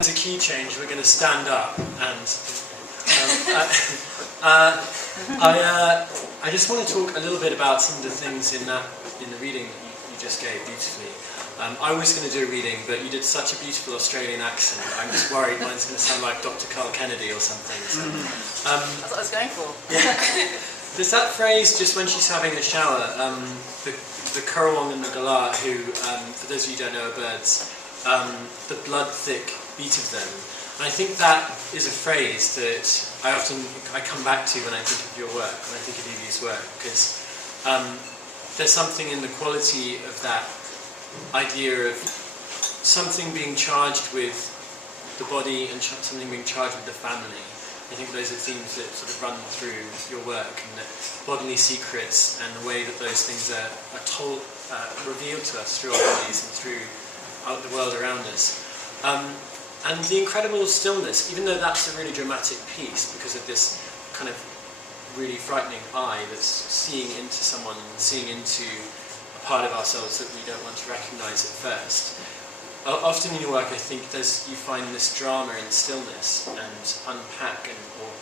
As a key change, we're going to stand up, and I just want to talk a little bit about some of the things in the reading that you just gave beautifully. I was going to do a reading, but you did such a beautiful Australian accent. I'm just worried mine's going to sound like Dr. Carl Kennedy or something. So, that's what I was going for. Yeah. There's that phrase just when she's having a shower, the currawong and the galah, who, for those of you who don't know, are birds, the blood-thick beat of them. And I think that is a phrase that I come back to when I think of your work, when I think of Evie's work, because there's something in the quality of that idea of something being charged with the body and something being charged with the family. I think those are themes that sort of run through your work, and that bodily secrets and the way that those things are told, revealed to us through our bodies and through the world around us. And the incredible stillness, even though that's a really dramatic piece because of this kind of really frightening eye that's seeing into someone and seeing into a part of ourselves that we don't want to recognise at first. Often in your work, I think you find this drama in stillness and unpack or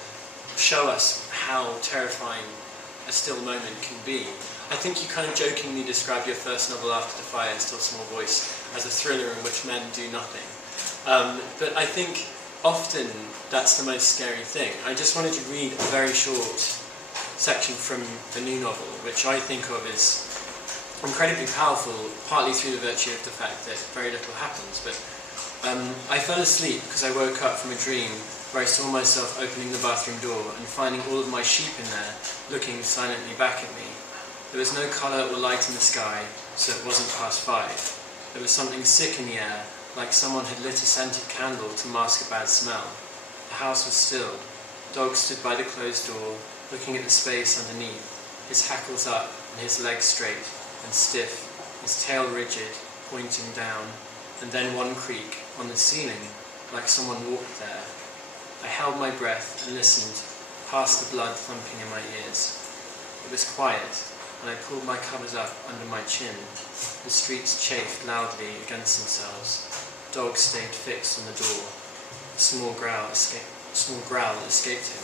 show us how terrifying a still moment can be. I think you kind of jokingly described your first novel, After the Fire, Still Small Voice, as a thriller in which men do nothing. But I think often that's the most scary thing. I just wanted to read a very short section from the new novel, which I think of as incredibly powerful, partly through the virtue of the fact that very little happens. But I fell asleep because I woke up from a dream where I saw myself opening the bathroom door and finding all of my sheep in there, looking silently back at me. There was no colour or light in the sky, so it wasn't past 5. There was something sick in the air, like someone had lit a scented candle to mask a bad smell. The house was still. Dog stood by the closed door, looking at the space underneath, his hackles up and his legs straight and stiff, his tail rigid, pointing down, and then one creak on the ceiling, like someone walked there. I held my breath and listened, past the blood thumping in my ears. It was quiet, and I pulled my covers up under my chin. The streets chafed loudly against themselves. Dogs stayed fixed on the door. A small growl escaped him.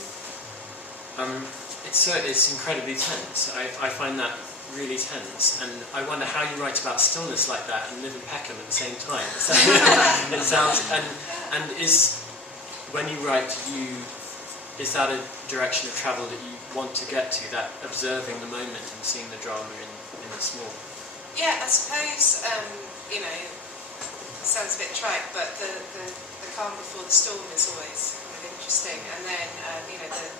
It's incredibly tense. I find that really tense, and I wonder how you write about stillness like that and live in Peckham at the same time. It sounds and is when you write, is that a direction of travel that you want to get to? That observing the moment and seeing the drama in the small. Yeah, I suppose it sounds a bit trite, but the calm before the storm is always kind of interesting. And then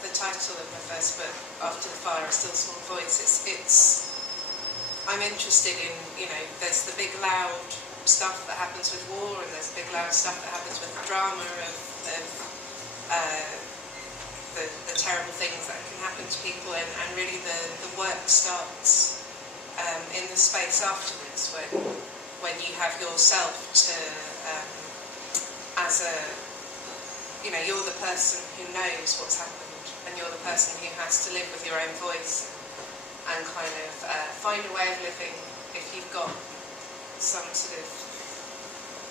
the title of my first book, After the Fire, Still Small Voice. I'm interested in there's the big loud stuff that happens with war, and there's the big loud stuff that happens with the drama of the terrible things that can happen to people, and really the work starts in the space afterwards when you have yourself to as a you're the person who knows what's happened, and you're the person who has to live with your own voice and kind of find a way of living if you've got some sort of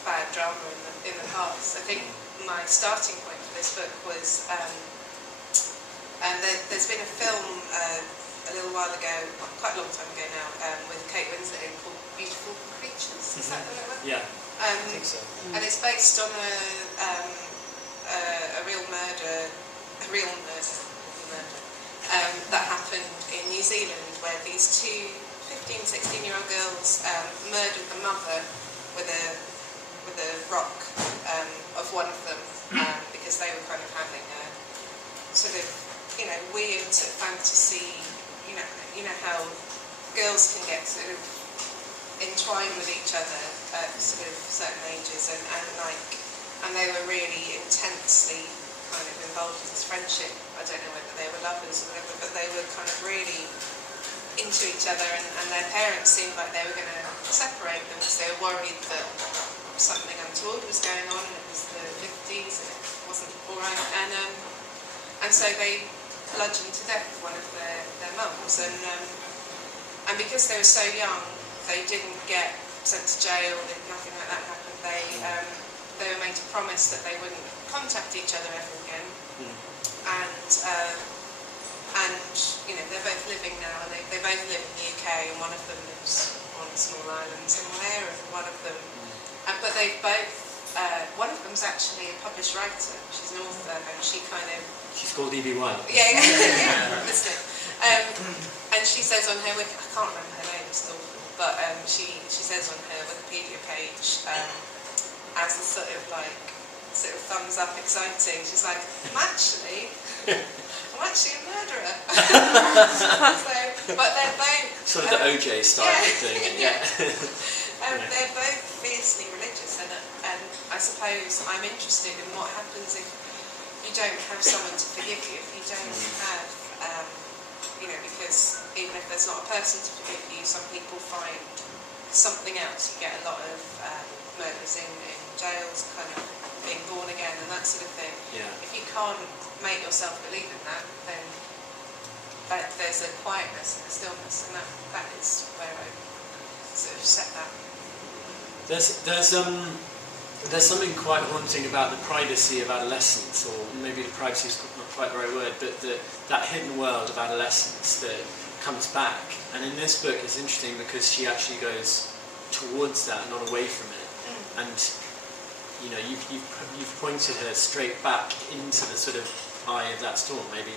bad drama in the past. I think my starting point for this book was there's been a film a little while ago, quite a long time ago now, with Kate Winslet called Beautiful Creatures. Is that the right one? Yeah, I think so. And it's based on a real murder that happened in New Zealand, where these two 15, 16-year-old girls murdered the mother with a rock of one of them because they were kind of having a sort of weird sort of fantasy. You know how girls can get sort of entwined with each other at sort of certain ages, and they were really intensely kind of involved in this friendship. I don't know whether they were lovers or whatever, but they were kind of really into each other, and their parents seemed like they were going to separate them because they were worried that something untoward was going on, and it was the 50s and it wasn't alright, and so they bludgeoned to death one of their mums, and because they were so young, they didn't get sent to jail, nothing like that happened. they were made to promise that they wouldn't contact each other ever again. And you know, they're both living now, and they both live in the UK, and one of them lives on a small island somewhere, and one of them, but they both, one of them's actually a published writer. She's an author, and she kind of... She's called Evie Wyld. Yeah, yeah, listening. And she says on her, I can't remember her name, it's awful, but she says on her Wikipedia page, as the sort of thumbs up exciting, she's like, I'm actually a murderer. But they're both... Sort of the OJ style thing. Yeah. They're both fiercely religious, and I suppose I'm interested in what happens if you don't have someone to forgive you, if you don't have, you know, because even if there's not a person to forgive you, some people find something else. You get a lot of murders in jails, kind of being born again and that sort of thing. Yeah. If you can't make yourself believe in that, then there's a quietness and a stillness, and that is where I sort of set that. There's something quite haunting about the privacy of adolescence, or maybe the privacy is not quite the right word, but that hidden world of adolescence that comes back. And in this book, it's interesting because she actually goes towards that, not away from it. And you know, you've pointed her straight back into the sort of eye of that storm. Maybe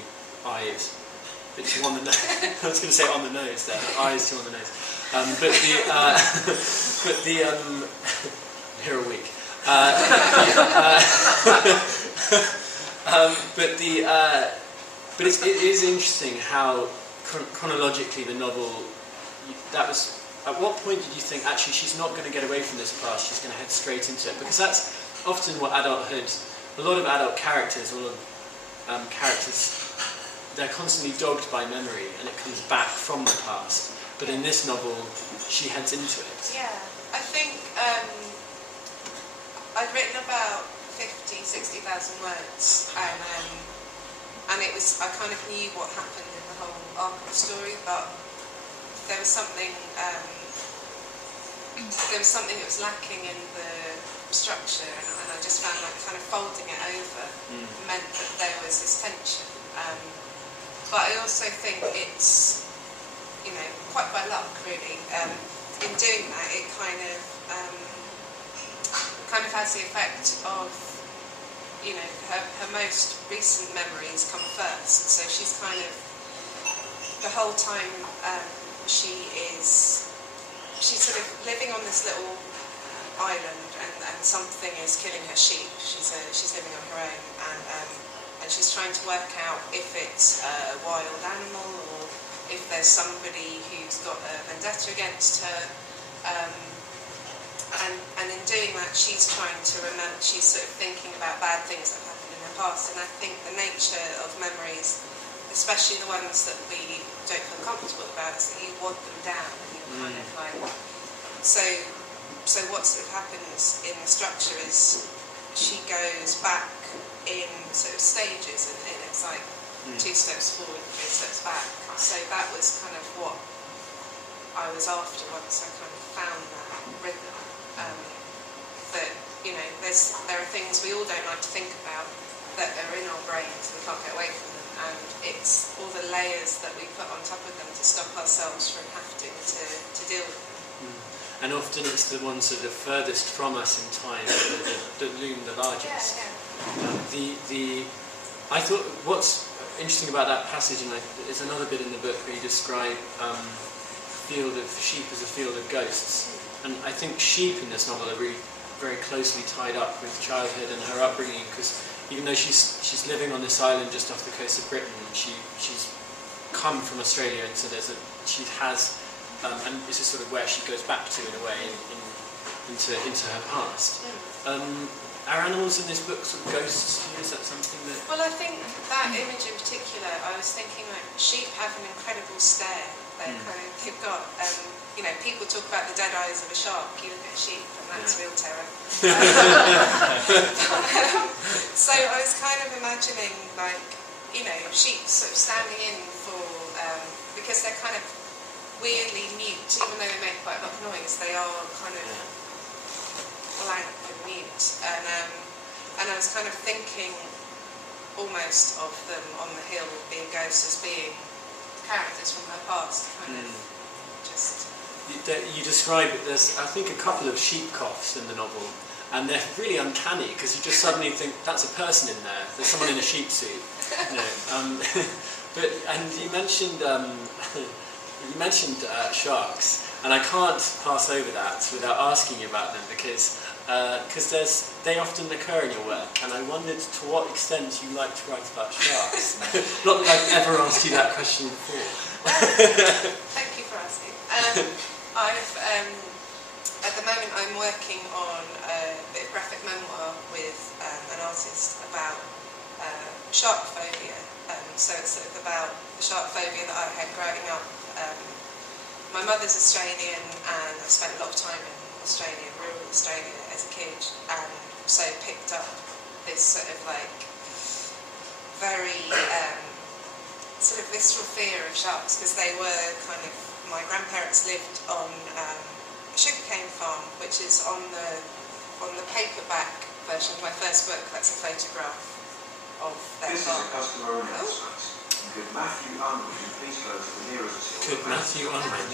eye is a bit too on the nose. I was going to say on the nose there. Eye is too on the nose. Here a week. But it is interesting how chronologically the novel. That was. At what point did you think actually she's not going to get away from this past? She's going to head straight into it, because that's often what adulthood. A lot of adult characters, characters, they're constantly dogged by memory, and it comes back from the past. But in this novel, she heads into it. Yeah, I think I'd written about 50,000, 60,000 words, and it was, I kind of knew what happened in the whole arc of the story, but there was something that was lacking in the structure, and I just found like kind of folding it over meant that there was this tension. But I also think it's, you know, quite by luck really. In doing that, it kind of has the effect of, you know, her most recent memories come first. So she's kind of, the whole time she's sort of living on this little island, and something is killing her sheep. She's living on her own, and she's trying to work out if it's a wild animal or if there's somebody who's got a vendetta against her. And in doing that, she's trying to remember. She's sort of thinking about bad things that happened in her past. And I think the nature of memories, especially the ones that we don't feel comfortable about, is that you want them down, and you're kind of like. So what sort of happens in the structure is she goes back in sort of stages, and it's like 2 steps forward, 3 steps back. So that was kind of what I was after once I kind of found that rhythm. That, you know, there are things we all don't like to think about that are in our brains, we can't get away from them, and it's all the layers that we put on top of them to stop ourselves from having to deal with them. And often it's the ones that are furthest from us in time that loom the largest. Yeah. I thought what's interesting about that passage, and there's another bit in the book where you describe a field of sheep as a field of ghosts. And I think sheep in this novel are really very closely tied up with childhood and her upbringing, because even though she's living on this island just off the coast of Britain, she's come from Australia, and so and this is sort of where she goes back to in a way into her past. Are animals in this book sort of ghosts? Is that something that? Well, I think that image in particular, I was thinking like sheep have an incredible stare. They've got, you know, people talk about the dead eyes of a shark. You look at a sheep, and that's real terror. So I was kind of imagining, like, you know, sheep sort of standing in for, because they're kind of weirdly mute, even though they make quite a lot of noise. They are kind of blank and mute, and I was kind of thinking almost of them on the hill being ghosts as being characters from her past, kind of just. You describe it, there's I think a couple of sheep coughs in the novel, and they're really uncanny because you just suddenly think that's a person in there. There's someone in a sheep suit. You know, but you mentioned sharks, and I can't pass over that without asking you about them because they often occur in your work, and I wondered to what extent you like to write about sharks. Not that I've ever asked you that question before. Thank you for asking. At the moment I'm working on a bit of graphic memoir with an artist about shark phobia. So it's sort of about the shark phobia that I had growing up. My mother's Australian, and I spent a lot of time in Australia, rural Australia, as a kid, and so picked up this sort of like very sort of visceral fear of sharks, because they were kind of, my grandparents lived on a sugarcane farm, which is on the paperback version of my first book. That's a photograph of their farm. This is a customer announcement. Could Matthew Unwin please go to the nearest till? Could Matthew Unwin?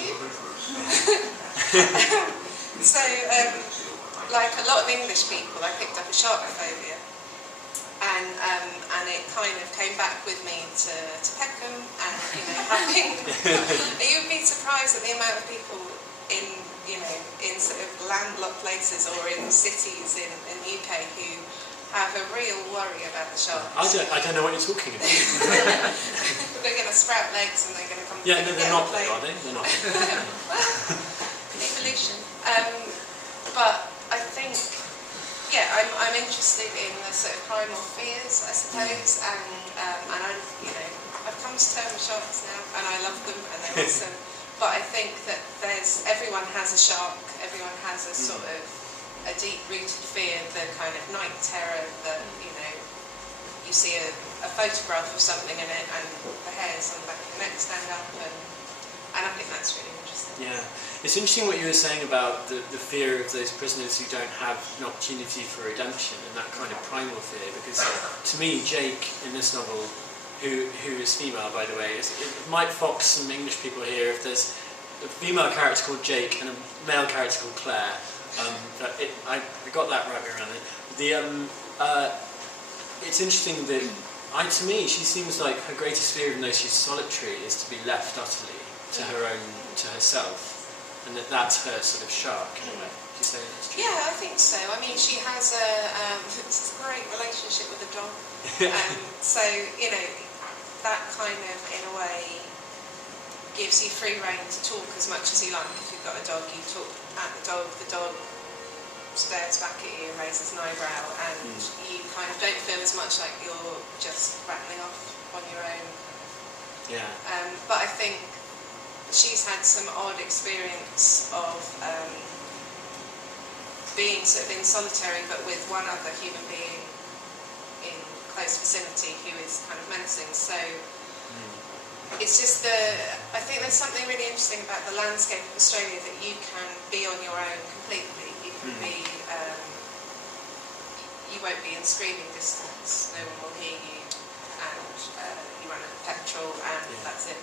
So, like a lot of English people, I picked up a shark phobia, and it kind of came back with me to Peckham, and having you'd be surprised at the amount of people in sort of landlocked places or in cities in the UK who have a real worry about the sharks. I don't know what you're talking about. They're going to sprout legs and they're going to come. Yeah, no, they're not, are they? They're not. Evolution. But I think, I'm interested in the sort of primal fears, I suppose, and I've come to terms with sharks now, and I love them, and they're awesome. But I think that everyone has a shark, everyone has a sort of a deep-rooted fear, the kind of night terror that, you see a photograph of something in it and the hairs on the back of your neck stand up, and I think that's really interesting. Yeah, it's interesting what you were saying about the fear of those prisoners who don't have an opportunity for redemption, and that kind of primal fear, because to me, Jake in this novel, who is female, by the way, it might fox some English people here if there's a female character called Jake and a male character called Claire. But I got that right around it. It's interesting that, to me, she seems like her greatest fear, even though she's solitary, is to be left utterly to herself, and that's her sort of shark in a way. Do you say that's true? Yeah, I think so. I mean, she has a great relationship with the dog, so that kind of, in a way, gives you free rein to talk as much as you like. If you've got a dog, you talk at the dog stares back at you and raises an eyebrow, and you kind of don't feel as much like you're just rattling off on your own. Yeah. But I think she's had some odd experience of being sort of in solitary, but with one other human being in close vicinity who is kind of menacing. So it's just I think there's something really interesting about the landscape of Australia, that you can be on your own completely. You can be, you won't be in screaming distance, no one will hear you, and you run out of petrol, and that's it.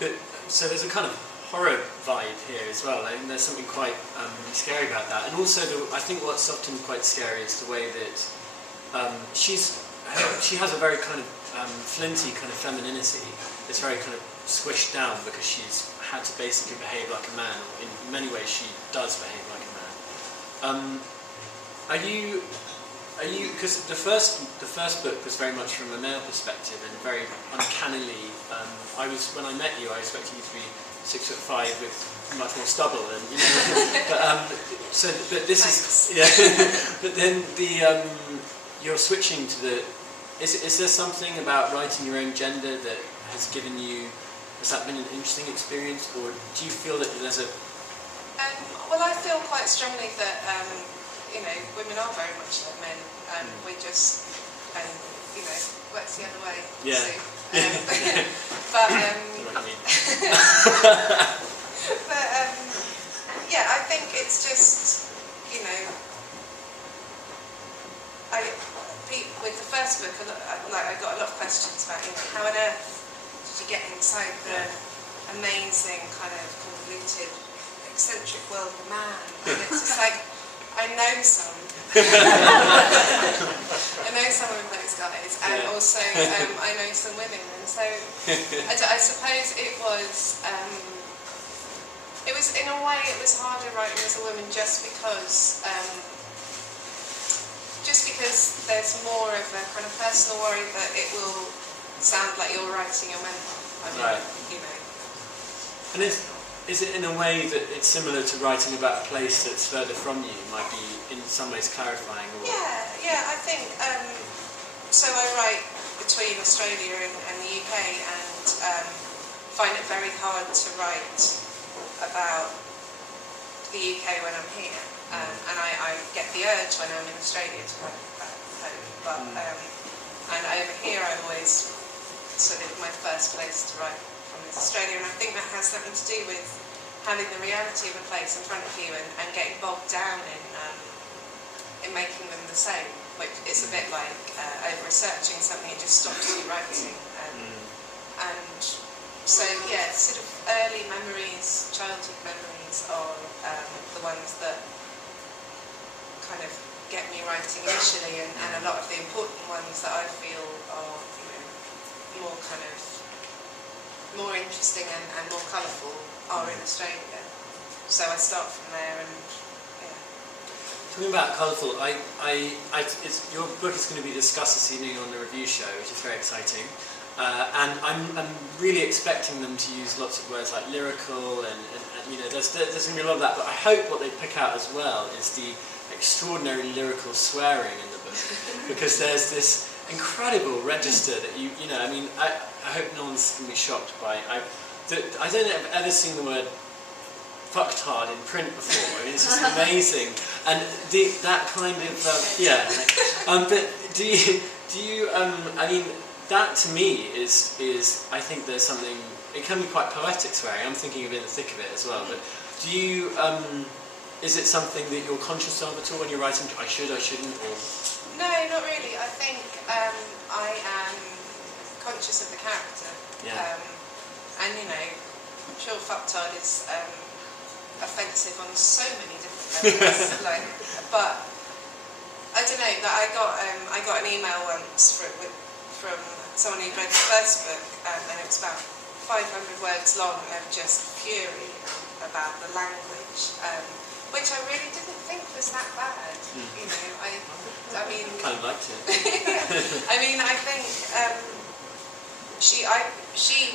But so there's a kind of horror vibe here as well. I mean, there's something quite scary about that, and also I think what's often quite scary is the way that she has a very kind of flinty kind of femininity. It's very kind of squished down because she's had to basically behave like a man, or in many ways she does behave like a man. Are you? Because the first book was very much from a male perspective, and very uncannily. When I met you, I expected you to be 6'5" with much more stubble, and but this is But then you're switching to the. Is there something about writing your own gender that has given you? Has that been an interesting experience, or do you feel that there's a? Well, I feel quite strongly that women are very much like men. We just works the other way. Yeah. So, but I think it's just with the first book, I got a lot of questions about, how on earth did you get inside the amazing kind of convoluted, eccentric world of the man? And it's just like, I know some. I know some of those guys, and also I know some women, and so I suppose it was in a way it was harder writing as a woman just because there's more of a kind of personal worry that it will sound like you're writing your memoir. I mean, right. And is it in a way that it's similar to writing about a place that's further from you, might be in some ways clarifying? Or... Yeah, I think, so I write between Australia and the UK, and find it very hard to write about the UK when I'm here. And I get the urge when I'm in Australia to write about home, but and over here I always sort of my first place to write from is Australia, and I think that has something to do with having the reality of a place in front of you and getting bogged down in making them the same, which is a bit like over researching something, it just stops you writing. And so yeah, sort of early memories, childhood memories are the ones that kind of get me writing initially, and a lot of the important ones that I feel are more kind of more interesting and more colourful are in Australia. So I start from there, and yeah. Talking about colourful, your book is going to be discussed this evening on the review show, which is very exciting. And I'm really expecting them to use lots of words like lyrical, and there's going to be a lot of that. But I hope what they pick out as well is the extraordinary lyrical swearing in the book, because there's this incredible register that I hope no one's going to be shocked by. I don't think I've ever seen the word fucktard in print before. I mean, it's just amazing, and that kind of but do you? I mean, that to me is I think there's something. It can be quite poetic swearing. I'm thinking of it in the thick of it as well. But do you? Is it something that you're conscious of at all when you're writing? I should, I shouldn't, or? No, not really. I think I am conscious of the character. Yeah. And I'm sure fucktard is offensive on so many different levels. But I don't know. That I got an email once from someone who'd read the first book, and it was about 500 words long of just fury about the language. Which I really didn't think was that bad. I mean, kind of liked it. I mean, I think she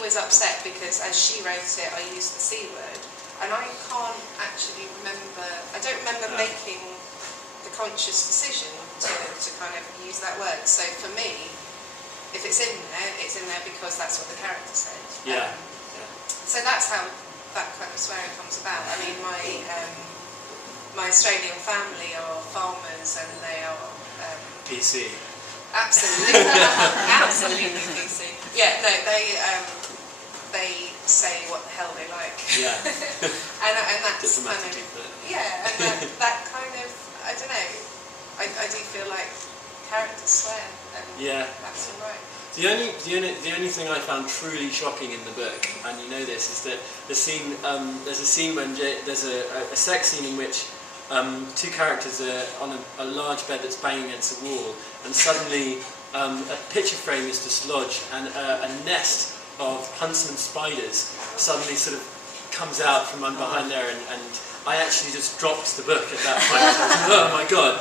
was upset because as she wrote it, I used the C word, and I can't actually remember. I don't remember making the conscious decision to kind of use that word. So for me, if it's in there because that's what the character said. Yeah. So that's how that kind of swearing comes about. I mean, my Australian family are farmers, and they are PC. Absolutely, absolutely PC. Yeah, no, they say what the hell they like. Yeah. and that's kind of and that kind of, I don't know. I do feel like characters swear, and that's all right. The only thing I found truly shocking in the book, and you know this, is that there's a scene when there's a sex scene in which two characters are on a large bed that's banging against a wall, and suddenly a picture frame is dislodged, and a nest of huntsman spiders suddenly sort of comes out from behind there, and I actually just dropped the book at that point. I was like, oh my god!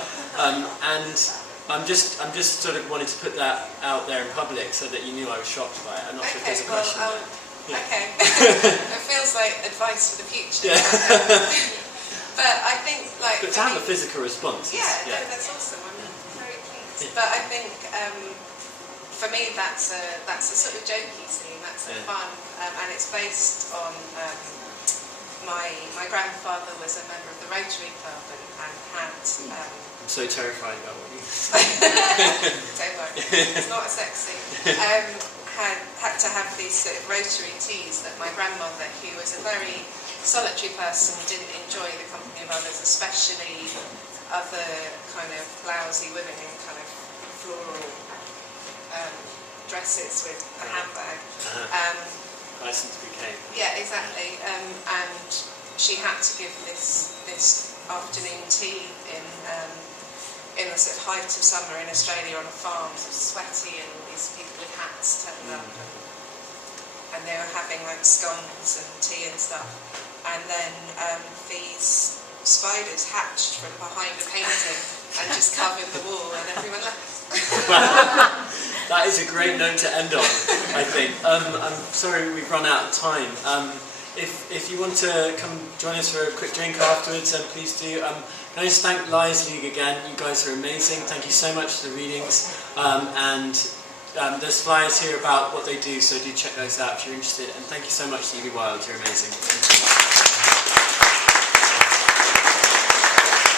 And I'm just sort of wanted to put that out there in public so that you knew I was shocked by it. I'm not sure if there's a question. Okay. It feels like advice for the future. But I think, but to have a physical response. No, that's awesome. I'm very pleased. But I think for me that's a sort of jokey scene. That's fun, and it's based on my grandfather was a member of the Rotary Club and had. I'm so terrified about what you. Don't worry, it's not a sex scene. Had to have these sort of Rotary teas that my grandmother, who was a very solitary person, didn't enjoy the company of others, especially other kind of blousy women in kind of floral dresses with a handbag. License bouquet. Yeah, exactly. And she had to give this afternoon tea in the sort of height of summer in Australia on a farm, sort of sweaty, and all these people with hats turned up, and they were having like scones and tea and stuff. And then these spiders hatched from behind a painting and just covered the wall, and everyone left. That is a great note to end on, I think. I'm sorry we've run out of time. If you want to come join us for a quick drink afterwards, please do. Can I just thank Lies League again? You guys are amazing. Thank you so much for the readings. There's flyers here about what they do, so do check those out if you're interested. And thank you so much to Evie Wyld. You're amazing. Thank you.